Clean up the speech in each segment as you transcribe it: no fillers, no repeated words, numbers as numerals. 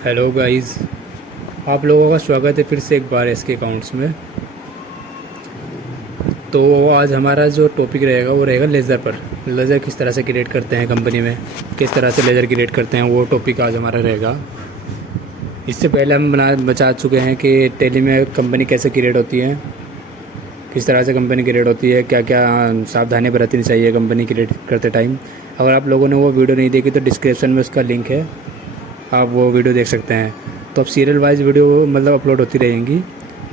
Hello guys, आप लोगों का स्वागत है फिर से एक बार एसके अकाउंट्स में। तो आज हमारा जो टॉपिक रहेगा वो रहेगा लेज़र पर। लेज़र किस तरह से क्रिएट करते हैं कंपनी में, किस तरह से लेज़र क्रिएट करते हैं, वो टॉपिक आज हमारा रहेगा। इससे पहले हम बता चुके हैं कि टेली में कंपनी कैसे क्रिएट होती है, किस तरह से कंपनी क्रिएट होती है, क्या क्या सावधानियाँ बरतनी चाहिए कंपनी क्रिएट करते टाइम। अगर आप लोगों ने वो वीडियो नहीं देखी तो डिस्क्रिप्शन में उसका लिंक है, आप वो वीडियो देख सकते हैं। तो अब सीरियल वाइज वीडियो मतलब अपलोड होती रहेंगी,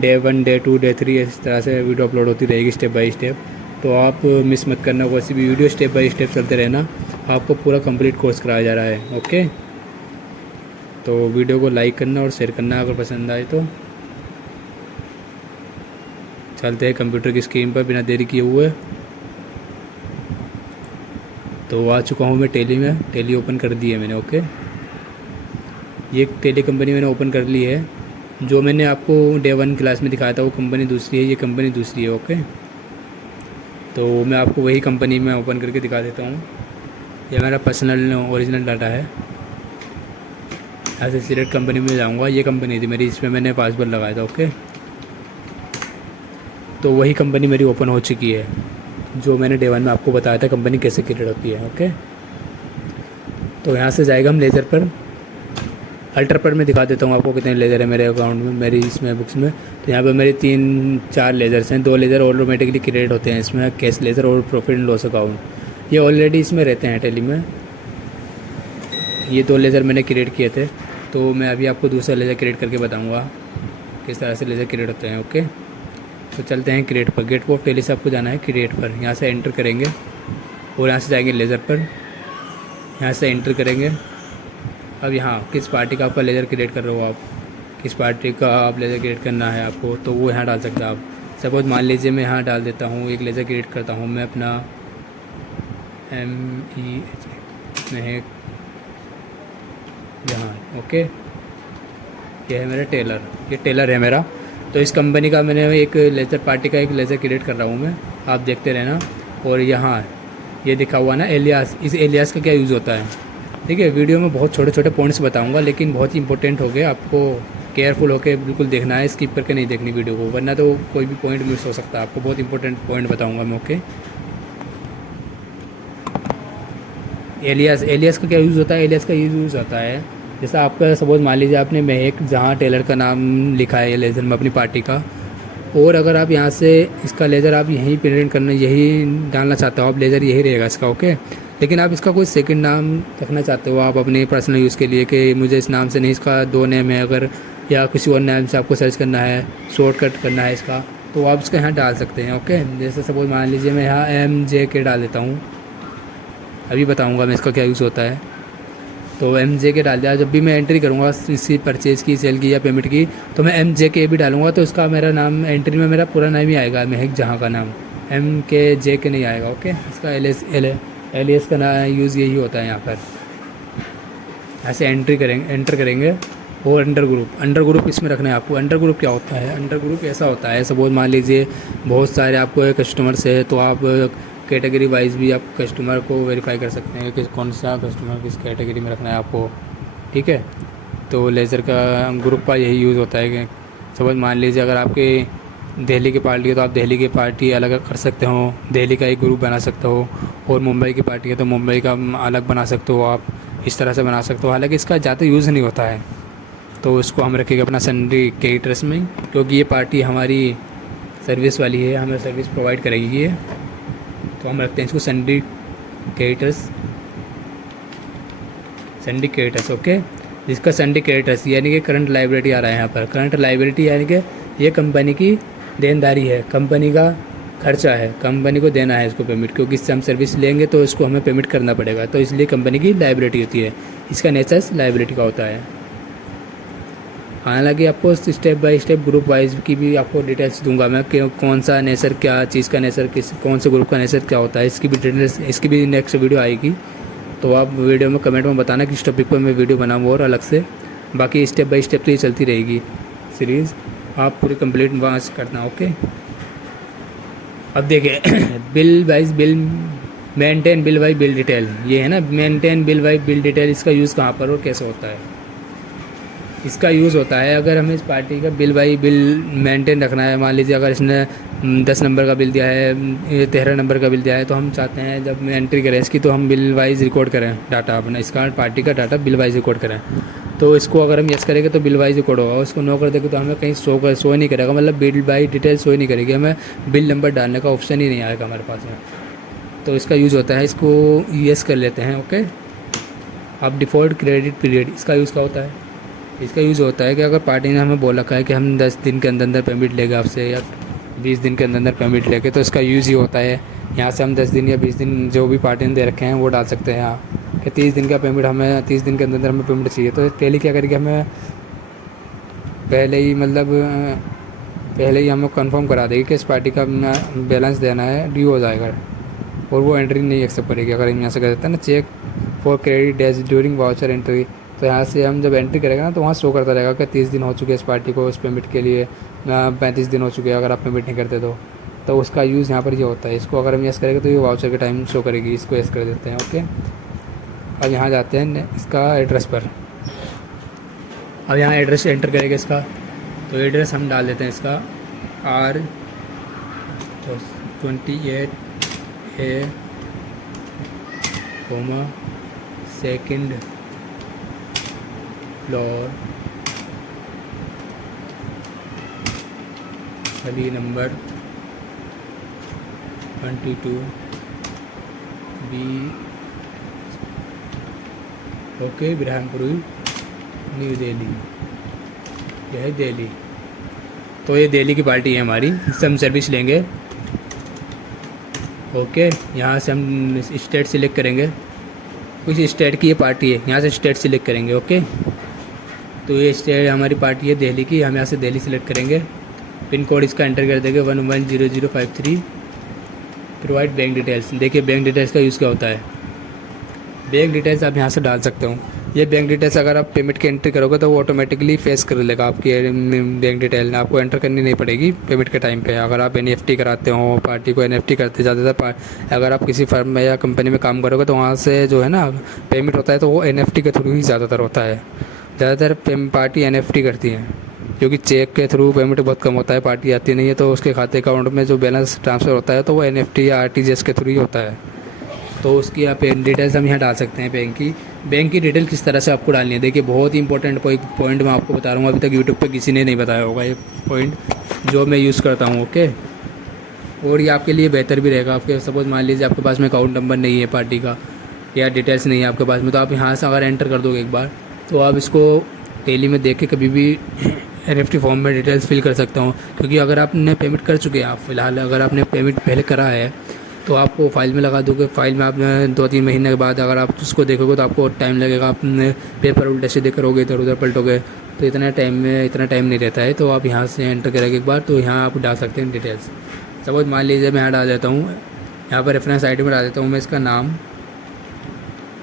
डे 1 डे 2 डे 3 इस तरह से वीडियो अपलोड होती रहेगी स्टेप बाय स्टेप। तो आप मिस मत करना, कोई भी वीडियो स्टेप बाय स्टेप चलते रहना, आपको पूरा कंप्लीट कोर्स कराया जा रहा है। ओके, तो वीडियो को लाइक करना और शेयर करना अगर पसंद आए तो। चलते हैं कंप्यूटर की स्क्रीन पर बिना देरी किए हुए। तो आ चुका हूँ मैं टेली में, टेली ओपन कर दी है मैंने। ओके, ये टेली कंपनी मैंने ओपन कर ली है। जो मैंने आपको डे 1 क्लास में दिखाया था वो कंपनी दूसरी है, ये कंपनी दूसरी है। ओके, तो मैं आपको वही कंपनी में ओपन करके दिखा देता हूँ। ये मेरा पर्सनल ओरिजिनल डाटा है। ऐसे सिलेक्ट कंपनी में जाऊँगा, ये कंपनी थी मेरी, इसमें मैंने पासवर्ड लगाया था। ओके, तो वही कंपनी मेरी ओपन हो चुकी है जो मैंने डे 1 में आपको बताया था कंपनी कैसे क्रिएट होती है। ओके, तो यहाँ से जाएगा हम लेज़र पर। अल्टर पर मैं दिखा देता हूँ आपको कितने लेज़र है मेरे अकाउंट में, मेरी इसमें बुक्स में। तो यहाँ पे मेरे 3-4 लेज़र्स हैं। 2 लेज़र ऑटोमेटिकली क्रिएट होते हैं इसमें, कैश लेज़र और प्रॉफिट एंड लॉस अकाउंट। ये ऑलरेडी इसमें रहते हैं टेली में। ये 2 लेज़र मैंने क्रिएट किए थे, तो मैं अभी आपको दूसरा लेज़र क्रिएट करके बताऊँगा किस तरह से लेज़र क्रिएट होते हैं। ओके, तो चलते हैं क्रिएट पर। गेट ऑफ टेली से आपको जाना है क्रिएट पर। यहाँ से एंटर करेंगे और यहाँ से जाएंगे लेज़र पर, यहाँ से एंटर करेंगे। अब यहाँ किस पार्टी का आपका लेज़र क्रिएट कर रहे हो, आप किस पार्टी का आप लेज़र क्रिएट करना है आपको, तो वो यहाँ डाल सकते हैं आप। सपोज मान लीजिए मैं यहाँ डाल देता हूँ, एक लेज़र क्रिएट करता हूँ मैं अपना MEH में है यहाँ। ओके, ये है मेरा टेलर, ये टेलर है मेरा। तो इस कंपनी का मैंने एक लेज़र पार्टी का एक लेज़र क्रिएट कर रहा हूँ मैं, आप देखते रहना। और यहाँ ये दिखा हुआ ना एलियास, इस एलियास का क्या यूज़ होता है, ठीक है। वीडियो में बहुत छोटे छोटे पॉइंट्स बताऊंगा, लेकिन बहुत ही इंपॉर्टेंट हो गए, आपको केयरफुल होकर बिल्कुल देखना है, स्किप करके नहीं देखनी वीडियो को, वरना तो कोई भी पॉइंट मिस हो सकता है। आपको बहुत इंपॉर्टेंट पॉइंट बताऊंगा मैं। ओके, एलियास का क्या यूज़ होता है, एलियास का यूज़ होता है जैसा आपका सपोज मान लीजिए आपने महक जहाँ टेलर का नाम लिखा है लेज़र में अपनी पार्टी का, और अगर आप यहाँ से इसका लेज़र आप यहीं प्रिंट करना, यही डालना चाहते हो आप, लेज़र यही रहेगा इसका। ओके, लेकिन आप इसका कोई सेकंड नाम रखना चाहते हो आप अपने पर्सनल यूज़ के लिए, कि मुझे इस नाम से नहीं, इसका 2 नेम है अगर, या किसी और नाम से आपको सर्च करना है, शॉर्टकट करना है इसका, तो आप इसका यहाँ डाल सकते हैं। ओके, जैसे सपोज मान लीजिए मैं यहाँ MJK डाल देता हूँ, अभी बताऊँगा मैं इसका क्या यूज़ होता है। तो MJK डाल दिया। जब भी मैं एंट्री करूँगा इसी परचेज़ की, सेल की या पेमेंट की, तो मैं MJK भी डालूँगा, तो इसका मेरा नाम एंट्री में मेरा पूरा नाम ही आएगा, महक जहाँ का नाम, MKJK नहीं आएगा। ओके, इसका एलियस का यूज़ यही होता है यहाँ पर। ऐसे एंटर करेंगे और अंडर ग्रुप इसमें रखना है आपको। अंडर ग्रुप क्या होता है, अंडर ग्रुप ऐसा होता है, सपोज मान लीजिए बहुत सारे आपको कस्टमर्स है, तो आप कैटेगरी वाइज भी आप कस्टमर को वेरीफाई कर सकते हैं कि कौन सा कस्टमर किस कैटेगरी में रखना है आपको, ठीक है। तो लेज़र का ग्रुप का यही यूज़ होता है कि सपोज मान लीजिए अगर आपके दिल्ली की पार्टी है तो आप दिल्ली की पार्टी अलग कर सकते हो, दिल्ली का एक ग्रुप बना सकते हो, और मुंबई की पार्टी है तो मुंबई का अलग बना सकते हो, आप इस तरह से बना सकते हो। हालांकि इसका ज़्यादा यूज़ नहीं होता है, तो इसको हम रखेंगे अपना सन्डे कैटरर्स में, क्योंकि ये पार्टी हमारी सर्विस वाली है, हमें सर्विस प्रोवाइड करेगी ये, तो हम रखते हैं इसको सन्डे कैटर्स। ओके, जिसका सन्डे कैटर्स यानी कि करंट लाइबिलिटी आ रहा है यहाँ पर। करंट लाइबिलिटी यानी कि ये कंपनी की देनदारी है, कंपनी का खर्चा है, कंपनी को देना है इसको पेमेंट, क्योंकि इससे हम सर्विस लेंगे तो इसको हमें पेमेंट करना पड़ेगा, तो इसलिए कंपनी की लाइबिलिटी होती है, इसका नेचर लाइबिलिटी का होता है। हालांकि आपको step by step group wise की भी आपको डिटेल्स दूंगा मैं कि कौन सा नेचर, क्या चीज़ का नेचर, कौन से ग्रुप का नेचर क्या होता है, इसकी भी डिटेल्स, इसकी भी नेक्स्ट वीडियो आएगी। तो आप वीडियो में कमेंट में बताना किस टॉपिक पर मैं वीडियो बनाऊँ और अलग से। बाकी स्टेप बाय स्टेप तो ये चलती रहेगी सीरीज़, आप पूरी कंप्लीट वॉच करना। ओके, अब देखिए bill wise bill, maintain bill by bill detail, ये है ना maintain bill by bill detail, इसका यूज़ कहाँ पर और कैसे होता है। इसका यूज़ होता है अगर हमें इस पार्टी का बिल बाई बिल मेंटेन रखना है। मान लीजिए अगर इसने 10 नंबर का बिल दिया है, 13 नंबर का बिल दिया है, तो हम चाहते हैं जब मैं एंट्री करें इसकी तो हम बिल वाइज रिकॉर्ड करें डाटा अपना, इसका पार्टी का डाटा बिल वाइज रिकॉर्ड करें। तो इसको अगर हम यस करेंगे तो बिल वाइज रिकॉर्ड होगा, उसको नो कर देंगे तो हमें कहीं शो नहीं करेगा, मतलब बिल बाई डिटेल शो ही नहीं करेगी, हमें बिल नंबर डालने का ऑप्शन ही नहीं आएगा हमारे पास में। तो इसका यूज़ होता है, इसको यस कर लेते हैं। ओके, अब डिफ़ॉल्ट क्रेडिट पीरियड, इसका यूज़ क्या होता है? इसका यूज़ होता है कि अगर पार्टी ने हमें बोल रखा है कि हम 10 दिन के अंदर अंदर पेमेंट लेंगे आपसे या 20 दिन के अंदर अंदर पेमेंट लेंगे, तो इसका यूज़ ही होता है यहाँ से हम 10 दिन या 20 दिन जो भी पार्टी ने दे रखे हैं वो डाल सकते हैं यहाँ कि 30 दिन का पेमेंट हमें 30 दिन के अंदर अंदर हमें पेमेंट चाहिए। तो टेली क्या करेगी, हमें पहले ही मतलब पहले ही हमें कंफर्म करा देगी कि इस पार्टी का बैलेंस देना है, ड्यू हो जाएगा और वो एंट्री नहीं एक्सेप्ट करेगी। अगर हम यहाँ से कर देते हैं ना check for credit days during voucher entry, तो यहाँ से हम जब एंट्री करेंगे ना तो वहाँ शो करता रहेगा कि 30 दिन हो चुके हैं इस पार्टी को इस पेमेंट के लिए, 35 दिन हो चुके हैं अगर आप पेमेंट नहीं करते तो उसका यूज़ यहाँ पर ये होता है। इसको अगर हम यस करेंगे तो ये वाउचर के टाइम शो करेगी, इसको यस कर देते हैं। ओके, अब यहाँ जाते हैं इसका एड्रेस पर। अब यहाँ एड्रेस एंटर करेंगे इसका, तो एड्रेस हम डाल देते हैं इसका R28A, सेकंड फ्लोर, गली number 22B, okay, Birhanpuri, new Delhi. यह है दिल्ली, तो ये दिल्ली की पार्टी है हमारी, इससे हम सर्विस लेंगे। ओके, यहाँ से हम स्टेट सिलेक्ट करेंगे, कुछ स्टेट की ये पार्टी है, यहाँ से स्टेट सिलेक्ट करेंगे। ओके, तो ये स्टेट हमारी पार्टी है दिल्ली की, हम यहाँ से दिल्ली सिलेक्ट करेंगे। पिन कोड इसका एंटर कर देंगे 110053। प्रोवाइड बैंक डिटेल्स, देखिए बैंक डिटेल्स का यूज़ क्या होता है। बैंक डिटेल्स आप यहाँ से डाल सकते हो। ये बैंक डिटेल्स अगर आप पेमेंट की एंट्री करोगे तो वो ऑटोमेटिकली फेस कर लेगा आपकी बैंक डिटेल, आपको एंटर करनी नहीं पड़ेगी पेमेंट के टाइम पे। अगर आप एनईएफटी कराते हो, पार्टी को एनईएफटी करते ज़्यादातर, अगर आप किसी फर्म में या कंपनी में काम करोगे तो वहाँ से जो है ना पेमेंट होता है तो वो एनईएफटी के थ्रू ही ज़्यादातर होता है। ज़्यादातर पार्टी एनईएफटी करती हैं क्योंकि चेक के थ्रू पेमेंट बहुत कम होता है, पार्टी आती नहीं है, तो उसके खाते अकाउंट में जो बैलेंस ट्रांसफ़र होता है तो वो एनईएफटी या आरटीजीएस के थ्रू ही होता है। तो उसकी आप डिटेल्स हम यहाँ डाल सकते हैं। बैंक की डिटेल किस तरह से आपको डालनी है, देखिए बहुत ही इंपॉर्टेंट पॉइंट मैं आपको बता रहा हूँ, अभी तक यूट्यूब पे किसी ने नहीं बताया होगा ये पॉइंट जो मैं यूज़ करता हूँ। ओके, और ये आपके लिए बेहतर भी रहेगा। आपके सपोज मान लीजिए आपके पास में अकाउंट नंबर नहीं है पार्टी का या डिटेल्स नहीं है आपके पास में, तो आप यहाँ से अगर एंटर कर दोगे एक बार तो आप इसको टेली में देख के कभी भी एनईएफटी फॉर्म में डिटेल्स फिल कर सकता हूँ। क्योंकि अगर आपने पेमेंट कर चुके हैं, आप फिलहाल अगर आपने पेमेंट पहले करा है तो आपको फाइल में लगा दोगे। फाइल में आप 2-3 महीने के बाद अगर आप उसको देखोगे तो आपको टाइम लगेगा, आप पेपर उल्टे सीधे करोगे, इधर उधर पलटोगे, तो इतना टाइम नहीं रहता है। तो आप यहाँ से एंटर करेंगे एक बार तो यहाँ आप डाल सकते हैं डिटेल्स। सपोज मान लीजिए मैं यहाँ डाल देता हूँ, यहाँ पर रेफरेंस आईडी में डाल देता हूँ मैं इसका नाम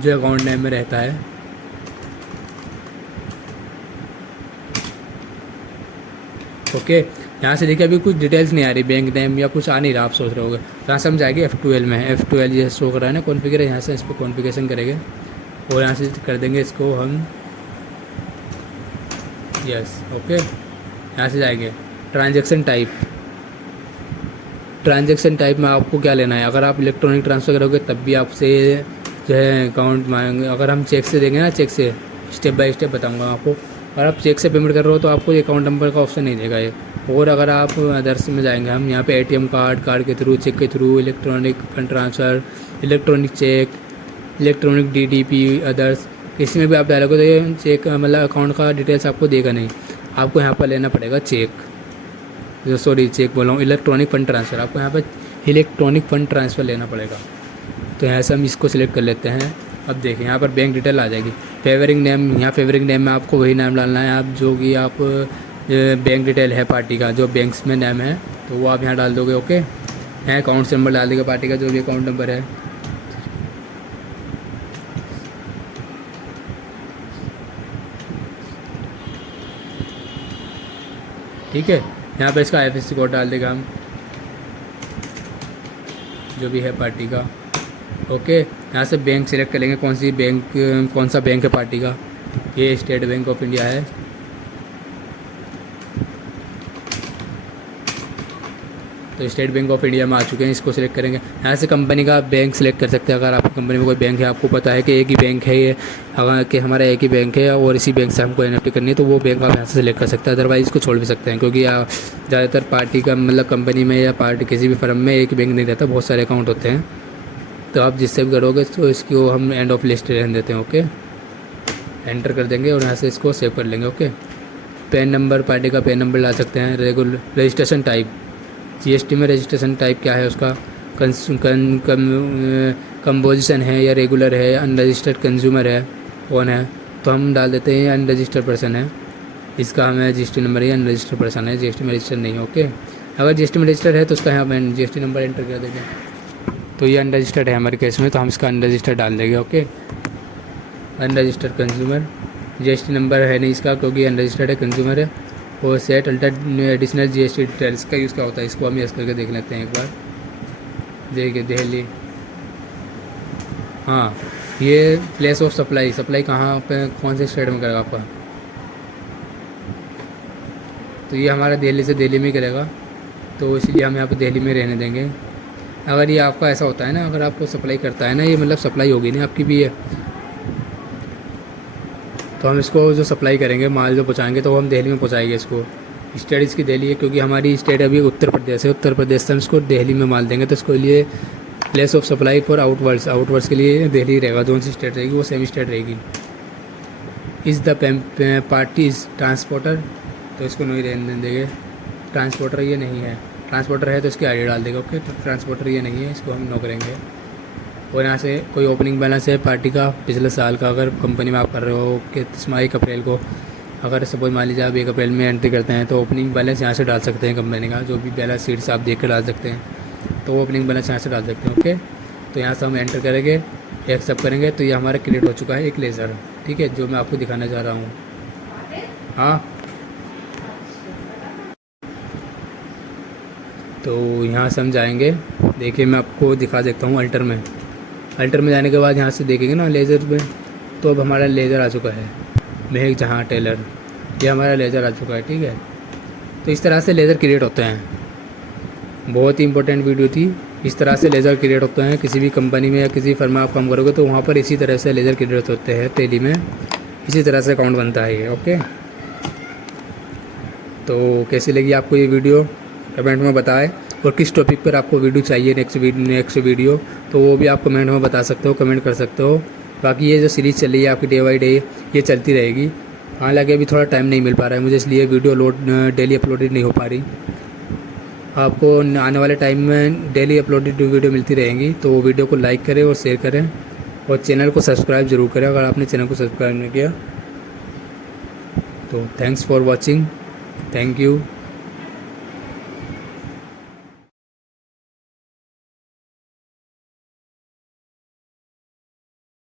जो अकाउंट नेम में रहता है। ओके, यहाँ से देखिए अभी कुछ डिटेल्स नहीं आ रही, बैंक नेम या कुछ आ नहीं रहा, आप सोच रहे होगे। यहाँ से हम जाएंगे F12 में, F12 ये शो कर रहा है ना कॉन्फ़िगर, यहाँ से इस पर कॉन्फ़िगरेशन करेंगे और यहाँ से कर देंगे इसको हम यस। ओके, यहाँ से जाएंगे ट्रांजैक्शन टाइप में आपको क्या लेना है। अगर आप इलेक्ट्रॉनिक ट्रांसफ़र करोगे तब भी आपसे जो है अकाउंट मांगेंगे। अगर हम चेक से देंगे ना, चेक से स्टेप बाय स्टेप बताऊँगा आपको। अगर आप चेक से पेमेंट कर रहे हो तो आपको अकाउंट नंबर का ऑप्शन नहीं देगा ये। और अगर आप अदर्स में जाएंगे हम यहाँ पे एटीएम कार्ड के थ्रू, चेक के through, electronic fund transfer, electronic check, electronic DDP, others, किसी में भी आप डालोगे तो ये चेक मतलब अकाउंट का डिटेल्स आपको देगा नहीं। आपको यहाँ पर लेना पड़ेगा चेक बोल रहा हूँ, इलेक्ट्रॉनिक फ़ंड ट्रांसफ़र। आपको यहाँ पर इलेक्ट्रॉनिक फ़ंड ट्रांसफ़र लेना पड़ेगा। तो यहाँ से हम इसको सिलेक्ट कर लेते हैं। अब देखिए यहाँ पर बैंक डिटेल आ जाएगी। फेवरिंग नेम, यहाँ फेवरिंग नेम में आपको वही नाम डालना है आप जो कि आप बैंक डिटेल है पार्टी का, जो बैंक्स में नाम है तो वो आप यहाँ डाल दोगे। ओके, यहाँ अकाउंट नंबर डाल देगा पार्टी का, जो भी अकाउंट नंबर है। ठीक है, यहाँ पे इसका IFSC कोड डाल देगा हम जो भी है पार्टी का। ओके, यहाँ से बैंक सिलेक्ट करेंगे, कौन सा बैंक है पार्टी का। ये स्टेट बैंक ऑफ इंडिया है। तो स्टेट बैंक ऑफ इंडिया में आ चुके हैं, इसको सिलेक्ट करेंगे। यहाँ से कंपनी का बैंक सिलेक्ट कर सकते हैं। अगर आपकी कंपनी में कोई बैंक है, आपको पता है कि एक ही बैंक है ये, अगर कि हमारा एक ही बैंक है और इसी बैंक से हमको एनएफटी करनी है, तो वो बैंक आप यहाँ से सिलेक्ट कर सकते हैं। अदरवाइज़ इसको छोड़ भी सकते हैं, क्योंकि ज़्यादातर पार्टी का मतलब कंपनी में या पार्टी किसी भी फर्म में एक बैंक नहीं रहता, बहुत सारे अकाउंट होते हैं। तो आप जिससे भी करोगे तो इसको हम एंड ऑफ लिस्ट रहने देते हैं। ओके, एंटर कर देंगे और यहाँ से इसको सेव कर लेंगे। ओके, पैन नंबर, पार्टी का पैन नंबर ला सकते हैं। रजिस्ट्रेशन टाइप, जीएसटी में रजिस्ट्रेशन टाइप क्या है उसका, कंपोजिशन है या रेगुलर है, अनरजिस्टर्ड कंज्यूमर है, कौन है, तो हम डाल देते हैं अनरजिस्टर्ड पर्सन है। इसका हमें जीएसटी नंबर है, अनरजिस्टर्ड पर्सन है, जीएसटी में रजिस्टर्ड नहीं है। ओके, अगर जीएसटी में रजिस्टर्ड है तो उसका हम जीएसटी नंबर एंटर कर देंगे। तो ये अनरजिस्टर्ड है हमारे केस में, तो हम इसका अनरजिस्टर्ड डाल देंगे। Okay, unregistered consumer, GST number है नहीं इसका, क्योंकि अनरजिस्टर्ड है, कंज्यूमर है। और set alter additional GST details का यूज़ क्या होता है, इसको हम यस करके देख लेते हैं एक बार। देखिए दिल्ली, हाँ, ये प्लेस ऑफ सप्लाई, सप्लाई कहाँ पे, कौन से स्टेट में करेगा आपका, तो ये हमारा दिल्ली से दिल्ली में करेगा, तो इसलिए हम यहाँ पे दिल्ली में रहने देंगे। अगर ये आपका ऐसा होता है ना, अगर आपको सप्लाई करता है ना, ये मतलब सप्लाई होगी ना आपकी भी है, तो हम इसको जो सप्लाई करेंगे, माल जो पहुँचाएंगे, तो हम दिल्ली में पहुँचाएंगे इसको। स्टेट इसकी दिल्ली है, क्योंकि हमारी स्टेट अभी उत्तर प्रदेश है, उत्तर प्रदेश से हम इसको दिल्ली में माल देंगे, तो इसके लिए place of supply for outwards, outwards के लिए दिल्ली रहेगा। जो सी स्टेट रहेगी वो सेम स्टेट रहेगी। Is the party is transporter, तो इसको नहीं रहने देंगे। ट्रांसपोर्टर ये नहीं है, ट्रांसपोर्टर है तो इसकी आईडी डाल देगा। ओके, तो ट्रांसपोर्टर ये नहीं है, इसको हम नो करेंगे। और यहाँ से कोई ओपनिंग बैलेंस है पार्टी का पिछले साल का, अगर कंपनी में आप कर रहे हो कि 1 अप्रैल को, अगर सपोज मान लीजिए आप 1 अप्रैल में एंट्री करते हैं, तो ओपनिंग बैलेंस यहाँ से डाल सकते हैं कंपनी का, जो भी बैलेंस शीट से आप देख कर डाल सकते हैं, तो वो ओपनिंग बैलेंस यहाँ से डाल सकते हैं। ओके, तो यहाँ से हम एंटर करेंगे, एक्सेप्ट करेंगे, तो ये हमारा क्रिएट हो चुका है एक लेज़र, ठीक है, जो मैं आपको दिखाना चाह रहा हूँ। हाँ, तो यहाँ से हम जाएंगे, देखिए मैं आपको दिखा देता हूँ अल्टर में। अल्टर में जाने के बाद यहाँ से देखेंगे ना लेज़र में, तो अब हमारा लेज़र आ चुका है, महक जहाँ टेलर, ये हमारा लेज़र आ चुका है, ठीक है। तो इस तरह से लेज़र क्रिएट होते हैं। बहुत ही इंपॉर्टेंट वीडियो थी। इस तरह से लेज़र क्रिएट होते हैं, किसी भी कंपनी में या किसी फर्म में आप काम करोगे तो वहाँ पर इसी तरह से लेज़र क्रिएट होते हैं, टैली में इसी तरह से अकाउंट बनता है ये। ओके, तो कैसी लगी आपको ये वीडियो कमेंट में बताएं, और किस टॉपिक पर आपको वीडियो चाहिए नेक्स्ट वीडियो, तो वो भी आप कमेंट में बता सकते हो, कमेंट कर सकते हो। बाकी ये जो सीरीज़ चल रही है आपकी डे बाई डे, ये चलती रहेगी। हालांकि अभी थोड़ा टाइम नहीं मिल पा रहा है मुझे, इसलिए वीडियो डेली अपलोडेड नहीं हो पा रही। आपको आने वाले टाइम में डेली अपलोडेड वीडियो मिलती रहेंगी, तो वीडियो को लाइक करें और शेयर करें, और चैनल को सब्सक्राइब ज़रूर करें अगर आपने चैनल को सब्सक्राइब नहीं किया। तो thanks for watching, thank you.